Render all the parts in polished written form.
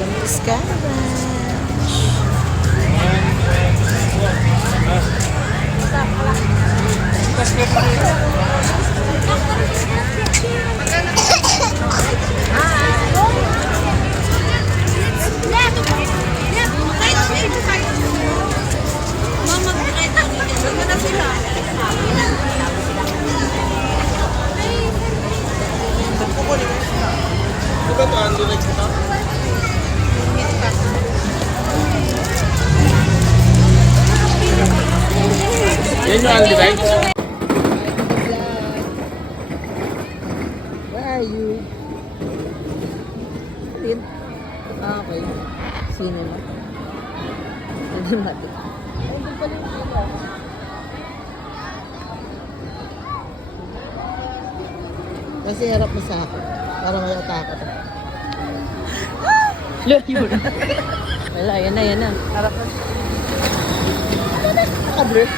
Welcome to Sky Ranch. Yan yung Aldi Rides. Where are you? Alin? Ah, okay. Sino na? Ano natin? Ay, doon pala yung sila. Kasi harap mo sa akin. Para may atakot. Yun. Wala, yan na. Harap mo. Naka-blur.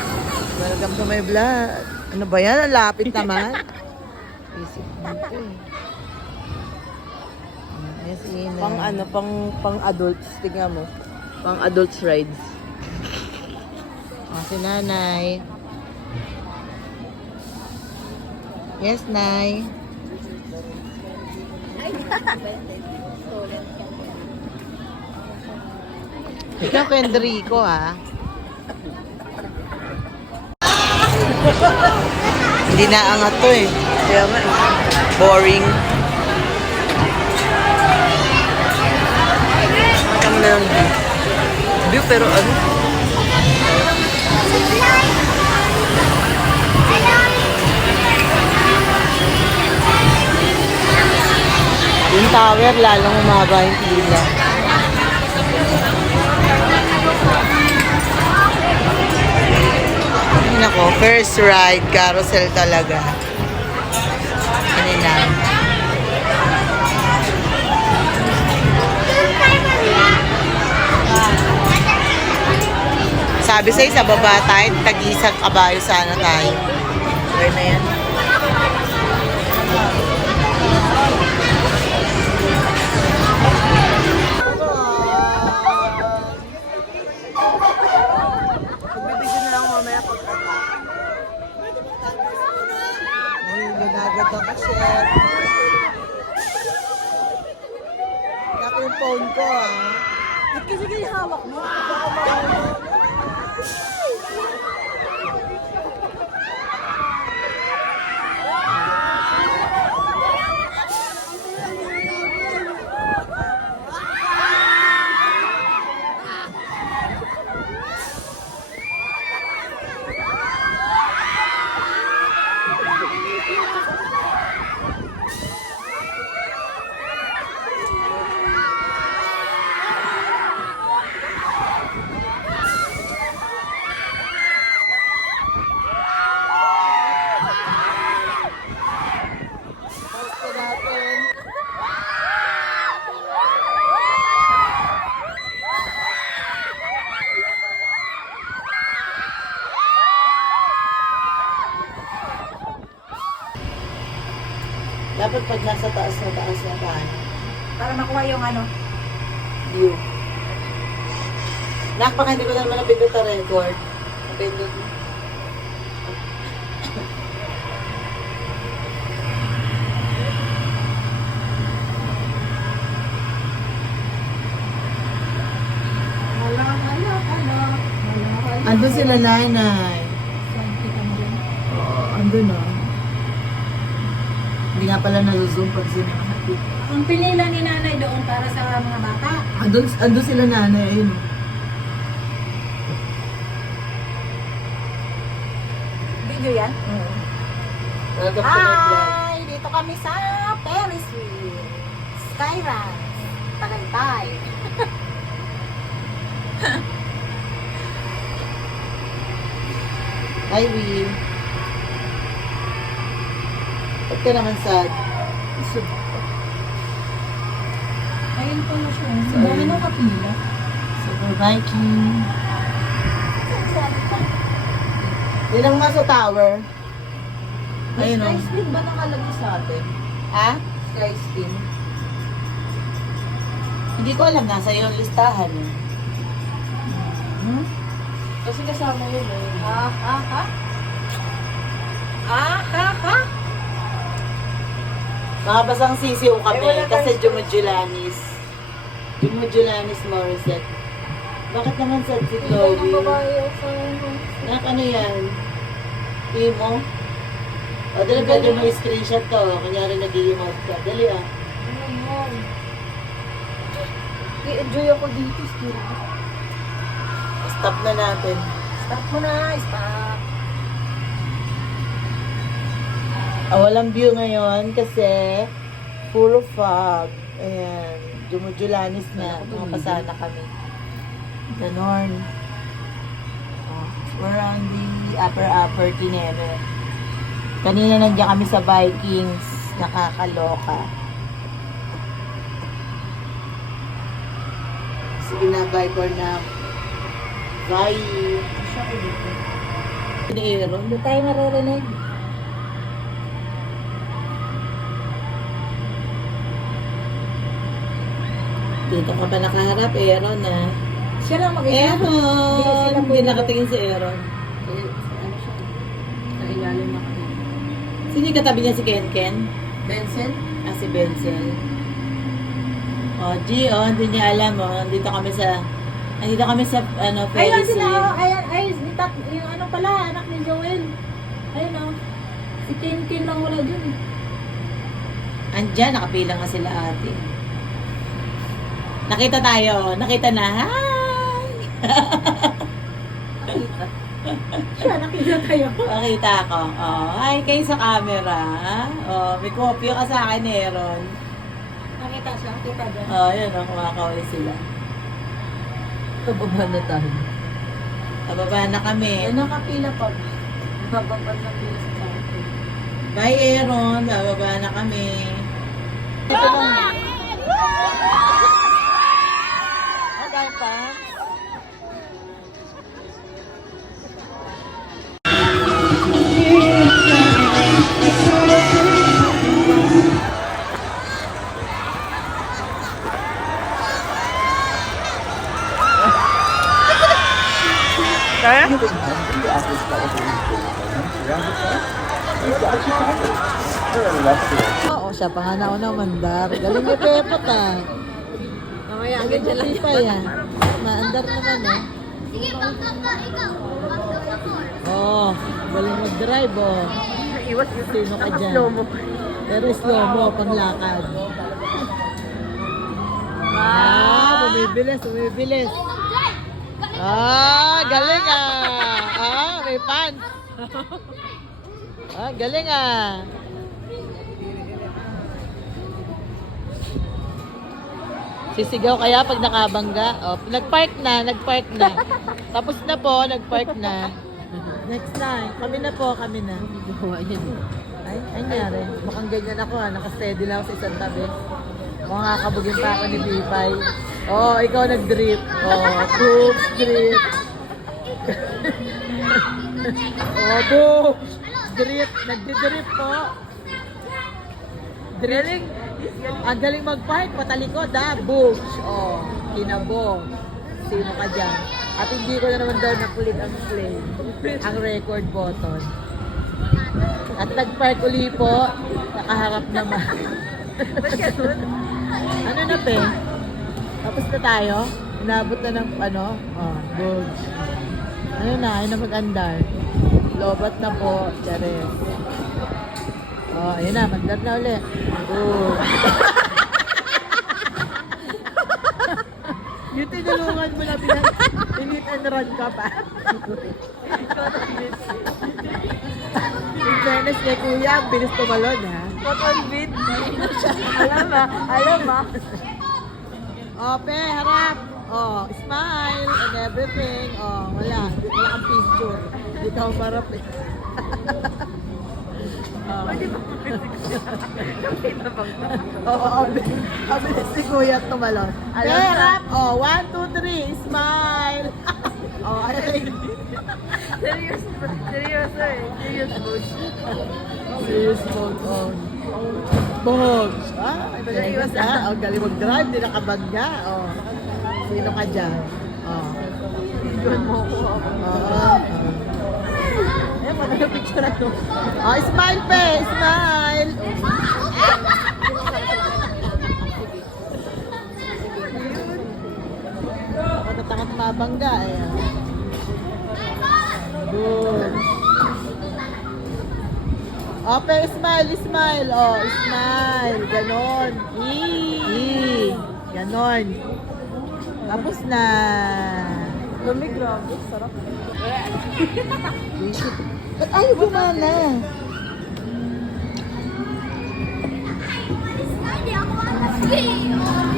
Welcome to my vlog. Ano ba yan? Ang lapit naman. Isip dito eh. Yes, Ina. Pang ano, pang adults, tingnan mo. Pang adults rides. Si nanay. Yes, nay. Ikaw kay Enrico, ha? Hindi naangat to eh. Kaya nga, Boring. kami na lang view, pero ano? Yung tower, lalong umaba yung pila. Ay, nako, first ride, carousel talaga. Ano na? Sabi sa'yo, sa baba tayo, tag-isang kabayo sana tayo. Try na yan. Magbibigyan na lang mamaya pag Ay, ginagat ako, chef. Laki yung phone ko, ah. Ba't kasi kayo hawak mo? Gusto natin. Dapat pag nasa taas na tayo. Para makuha yung ano. View. Nakpaka hindi ko na naman napindot na record. Napindot mo. Andun sila nanay. Oo, andun o. Hindi nga pala nag-zoom pag sinabi. Ang pinila ni nanay doon para sa mga bata. Andun sila nanay, ayun o. Video yan? Welcome to my vlog. Hi! Dito kami sa Ferris wheel. Sky Ranch. Tagaytay. Hi, Wee. Ba't ka naman sad? Ayun po na siya. So, Dami ayun. na kapila. Super Viking. Yun ang nasa tower. Ayun o. Sky spin ba nakalagay sa atin? Ha? Sky spin. Hindi ko alam, nasa yung listahan eh. Kasi kasama yun eh. Nakabasang sisiw kami wala kasi tayong Jumujulanis. Jumujulanis Morissette. Bakit naman sa si Ang Chloe? babae sa Nak, ano yan? Imo? O, dali pwede mo i-screenshot to. Kunyari nag-i-emote ka. Dali ah. ano yun? I-enjoy ako dito, still. Stop na natin. Stop mo na, stop. Walang view ngayon kasi full of fog. Ayan. Jumujulanis na. Makapasana kami. Ganon. Oh, we're on the upper Tinere. Kanina nandiyan kami sa Vikings. Nakakaloka. Sige na, bye for now. Bye. Tinero. Hindi tayo maririnig. Dito ka pa nakaharap, Aaron na. Siya lang mag-isa. Aaron! Hindi nakatingin si Aaron. Ano siya? Sa ilalim na kami. Sino yung katabi niya si Ken Ken? Benson? Ah, si Benzel. Oh, G, oh, hindi niya alam, oh. Nandito kami sa Ayun Ferris sila, wheel. ay, yung ano pala, anak ni Joel. Ayun o. Si Ken lang wala dun. Andyan, nakapilang nga sila ate. Nakita tayo, nakita na. Hi! Siya, nakita tayo. Nakita ako. Oh, hi kayo sa camera. Oh, may kopya ka sa akin, Aaron. Nakita siya, kita dyan. Oh, yun, oh, kumakawin sila. Pababa na tayo. Pababa na kami. Ay, nakapila pa. Bababa na pila sa akin. Bye, Aaron. Bababa na kami. Ito lang. Okay pa. Oo, siya pa nga nauna umandar. Galing ni Pepot ah. Mamaya, agad siya lang pa yan. Maandar naman eh. Sige, pangkap ka, ikaw. Pangkap ako. Oh, galing mag-drive oh. Iwas Sino ka dyan? Pero slow mo, panglakad. Bumibilis, bumibilis. Galing ah. May pants. Galing ah. Sisigaw kaya pag nakabangga? Oh, nagpark na. Tapos na po, nagpark na. Next time, kami na. Ay, nangyari. Mukhang ganyan ako nakasteady lang ako sa isang tabi. Mukhang kakabugin pa ako ni Bipay. Oh, ikaw nag-drip. Oh, boobs, drip. Oh, boobs, drip. Nagdi-drip po. Drilling. Ang galing mag-park, patalikod boobs. Oh, kinabo. Sino ka dyan? At hindi ko na naman daw napulit ang play. Ang record button. At nag-park uli po, nakaharap naman. Ano na pe? Tapos na tayo? Inabot na ng boobs. Ayun na mag-andar. Lobat na po, Chares. Oh, ayun na, mag-andar na ulit. Boobs. Yung tinulungan mo na pinit and run ka pa. In fairness kay Kuya, ang bilis tumalon ha. Cotton bead. Alam ah. Oh, pe, harap. Oh, smile and everything. Oh, wala kang picture. Hindi ka umarap eh. Oo, bilis si Kuya tumalon. Pe, harap. Oh, 1, 2, 3, smile. Oh, ay. Seryoso eh. Serious mode. Serious mode on. Bogs. Ito na iwas ah. Galing mag-drive, di nakabangga. Sino ka dyan? Yun mo ko. Ayan, maganda picture na to. Smile pe! Smile! Matatakot mabangga eh. Good. Ope, smile, smile. Smile. Ganon. Ganon. Tapos na. Lamig, grabe. Sarap. Ay, gumana.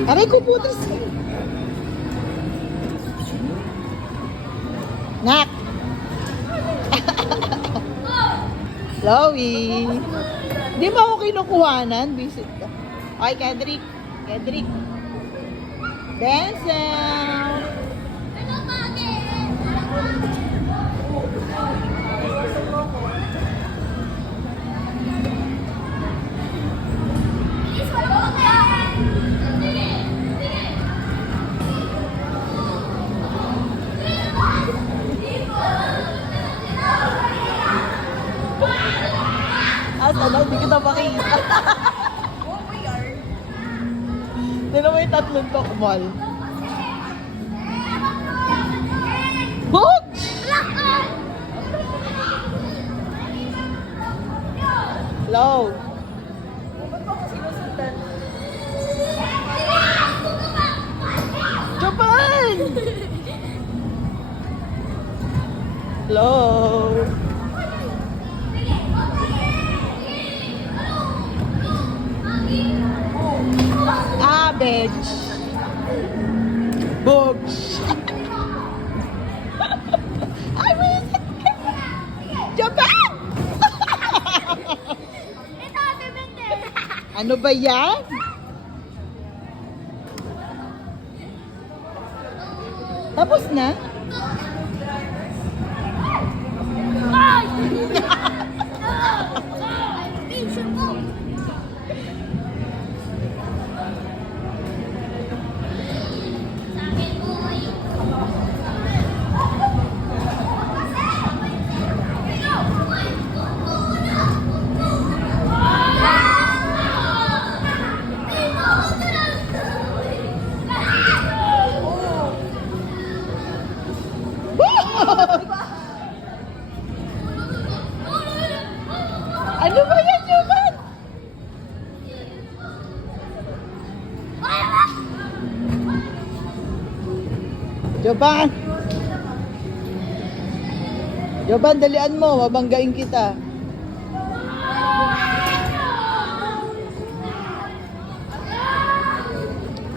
Aray ko putas. Nak. Chloe. Di ba ako kinukuhanan? Visit ka. Okay, Kedrick. Kedrick. Denzel. Sana, hindi kita makita. Tignan mo yung tatlong tokmal. Boog! Hello? Japan! Hello? Bitch. Books. I miss it. Japan! Ano ba yan? Tapos na? Ano ba yan, Juman? Joban! Joban, dalian mo. Mabanggain kita.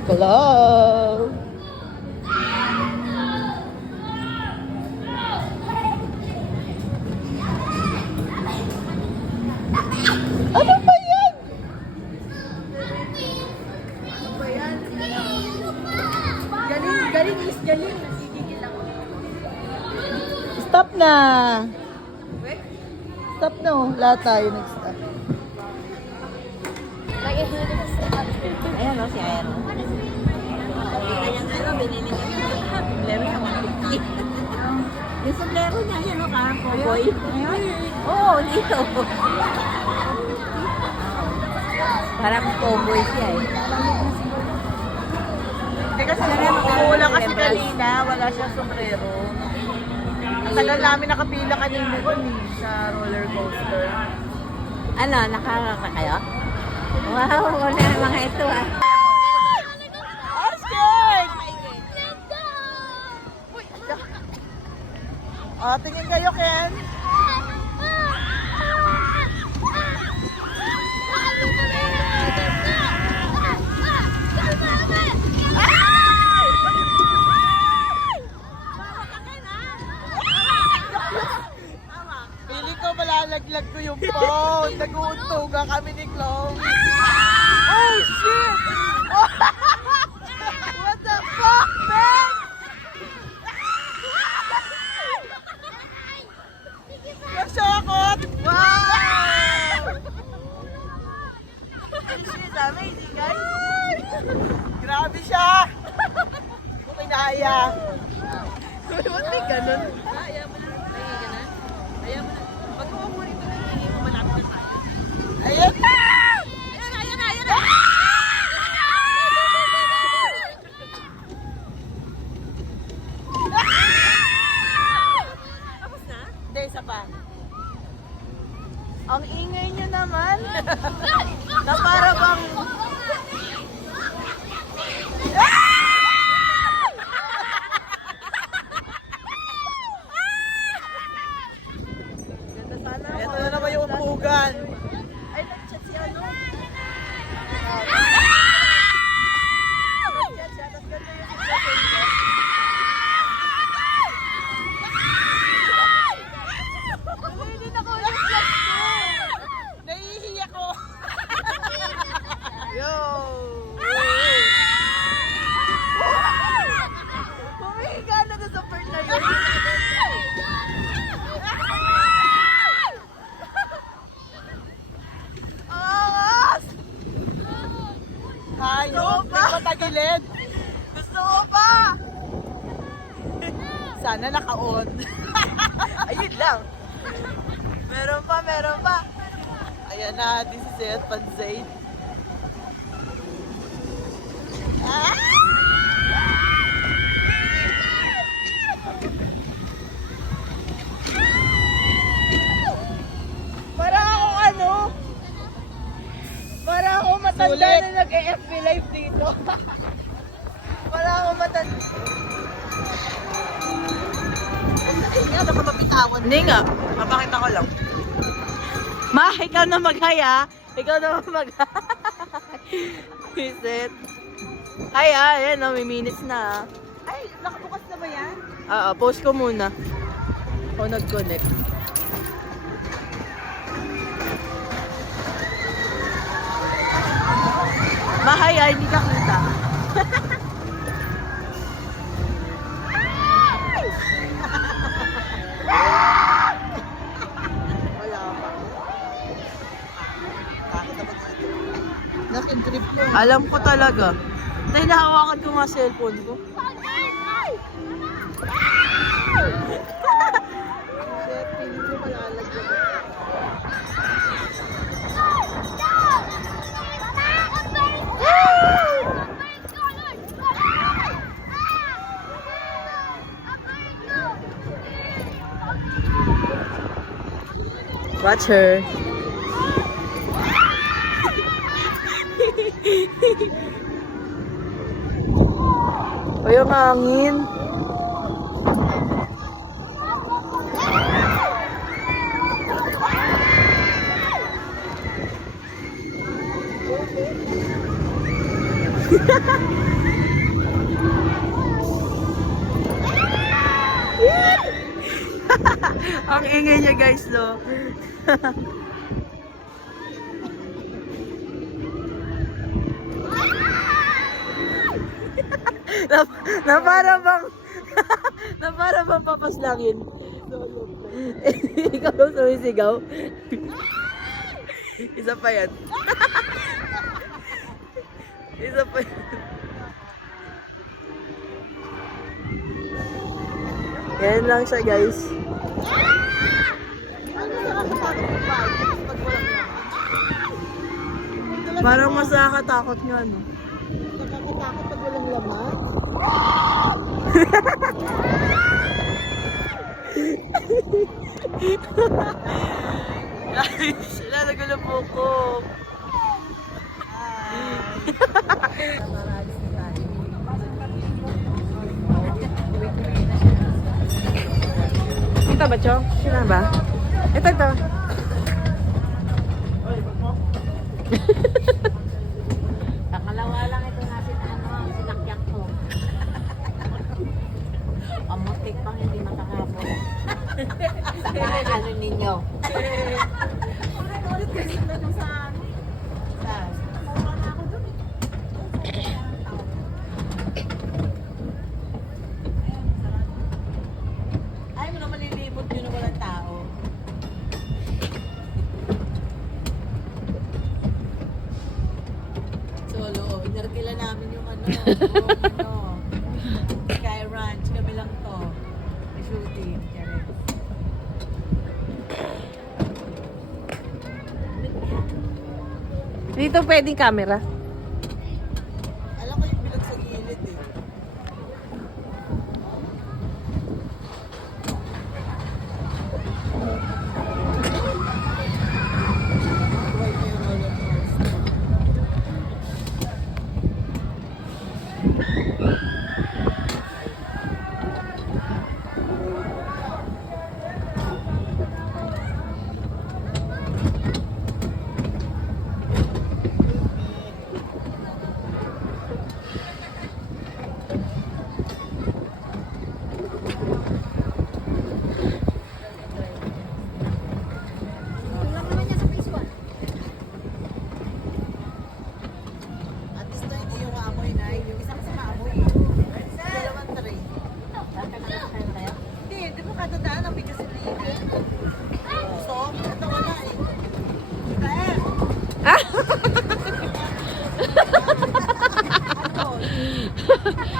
Hello? Ano ba yan? Galing is galing. Nasigigil ako. Stop na. Stop na oh. Lahat tayo nag-stop. Ayan o, si Aero. Binili niya. Sombrero niya, 150. Yung sombrero niya, yan o, parang cowboy. Oo, dito. Parang cowboy siya eh. Hindi kasi kulang kasi kanina, wala siyang sombrero. Ang tagal namin nakapila kanina doon sa roller coaster. Ano, nakakaka kayo? Wow, wala na mga ito ah. Oscar! Tingin kayo, Ken. Feeling ko malalaglag ko yung phone. Nag-uuntuga kami ni Chloe. Oh, shit! What the fuck, man? sayang. Ba't may ganun? Ayaw mo na. Nahihig ka na? Ayaw mo na. Pag-uwa mo rito na nahihig mo, malapit na tayo. Ayan na! Ayan na, ayan na, ayan na! Tapos na? Hindi, isa pa. Ang ingay nyo naman. Na para bang... Ito na naman yung umpugan. Ay, nag-chat si ano? Nag-chat siya, tapos ganito yung situation ko. Hindi na ko yung vlog ko. Nahihiya ko. Yo! Humihiga na doon sa part na yun. Angas! Hayop! May patagilid. Gusto ko pa! Sana naka-on. Ayun lang. Meron pa, meron pa. Ayan na, this is it, Panzay. Para ako ano? Para ako matanda Sulit. na nag-FB live dito. Para ako matanda. Ano ka mabitawan? Hindi nga. Mapakita ko lang. Ma, ikaw na mag-hi ah. Ikaw na mag-hi. Visit. Hi ah, ayan oh, may minutes na ah. Ay, nakabukas na ba yan? Oo, post ko muna. Ako nag-connect. Ma, hi ah, hindi ka kita. Wala pa. Bakit naman dito? Nakin-trip ko. Alam ko talaga. Dahil nahawakan ko nga cellphone ko. Shit, hindi ko malalagyan. Watch her. O yung hangin. Ang ingay niya guys, no? na para bang na para bang papaslangin. Ikaw ang sumisigaw. Isa pa yan. Isa pa yan. Yan lang siya guys. Parang mas nakakatakot nga, no? Nakakatakot pag walang laman. Guys, sila nagulupukok. Kita ba, Chong? Sino ba? Ito. Kakalawa lang ito nga sinakyak ko. Ang mutik pang hindi makakapon. Ano ninyo? Ulit kasi na dun sa saan? Nakuha na ako dun. Ay, mo naman nilibot yun na walang tao. Solo, inarkila namin yung ano, shooting. Karen. Dito pwedeng camera. Alam ko yung bilog sa gilid eh. Tuwal ko yung roller coaster. Tingnan naman niya sa phase 1. At least na hindi yung amoy na, yung isang sa maamoy. Dalawang tray. Hindi, di ba katandaan ang bigas na yun? So, ito wala eh. Taer!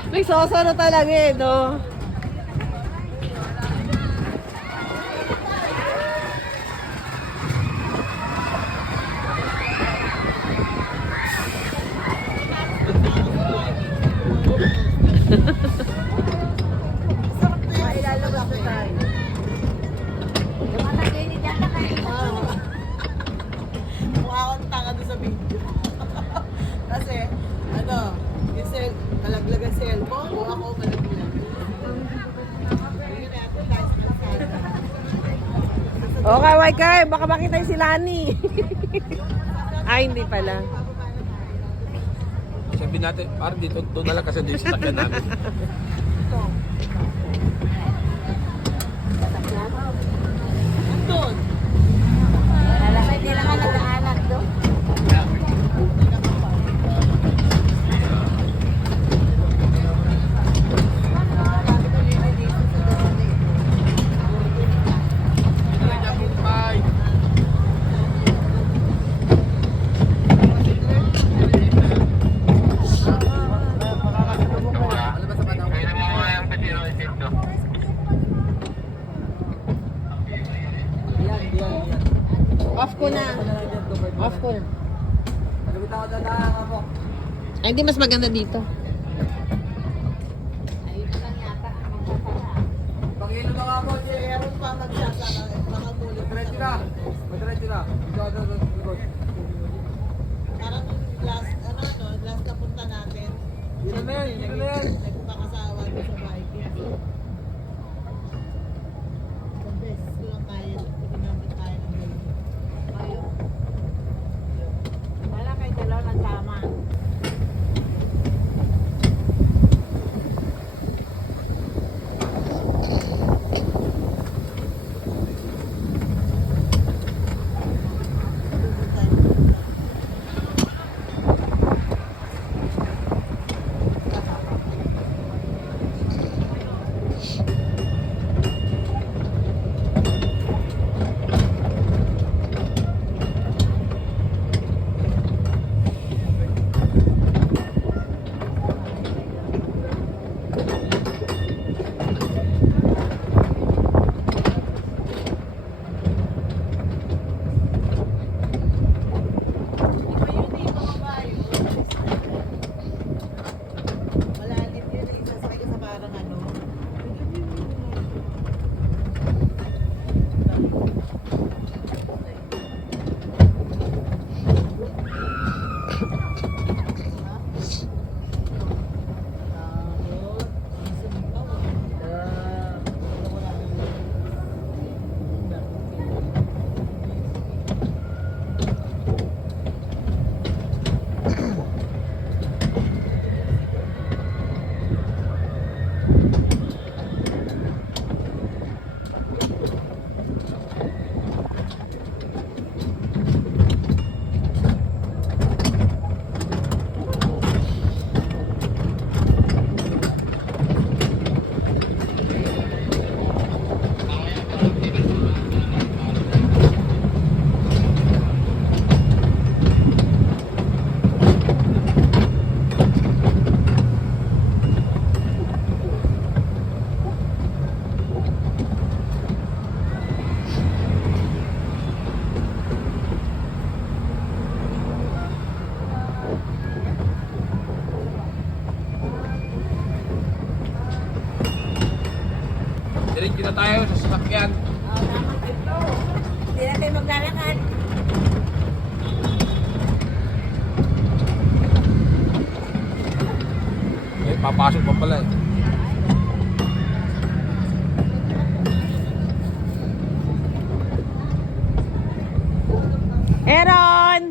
May sosoro talaga eh, no? Sarap na yun. Ilalabas na tayo. Lumatagay ni Diana kayo. Mukha akong tanga doon sa video. Kasi, ano, yung nalaglagan cellphone, o ako malaglag. Yun natin tayo sa kalsada. Okay, Waikay, baka makita yung si Lani. Ay, hindi pala. Sabi natin, parang dito, doon na lang kasi dito sa takyan namin. Ito. Andun. Hindi lang nga nag-aanak doon. Off ko na. Off ko na. Ay, hindi mas maganda dito. Pangilo na nga po, si Aaron pa magsasaka. Nakamulit. Diretso na. Madiretso na. Parang last, last na punta natin. Yun na yan, yun na yan. Nagpakasawa doon sa Viking. The best ko lang kaya. Pinamit tayo ng galing. Wala kayo dalaw ng tama. Diretso na tayo sa sasakyan. Hindi na tayo maglalakad. Papasok pa pala eh. Aaron!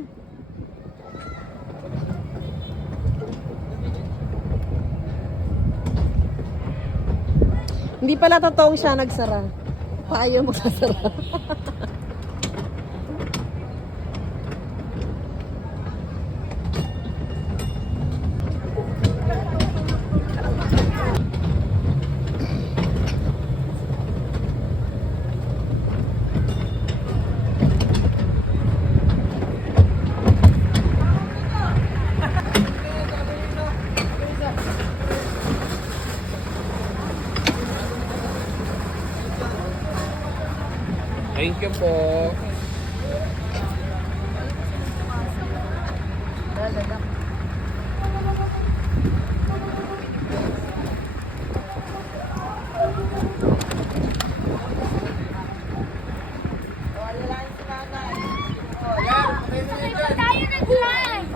Hindi pala totoong siya nagsara. Paano magsasara? Thank you po. Tayo nag-live!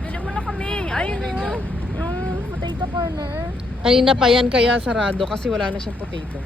Bili mo na kami. Ayun o. Yung potato corner. Kanina pa yan kaya sarado kasi wala na siyang potato.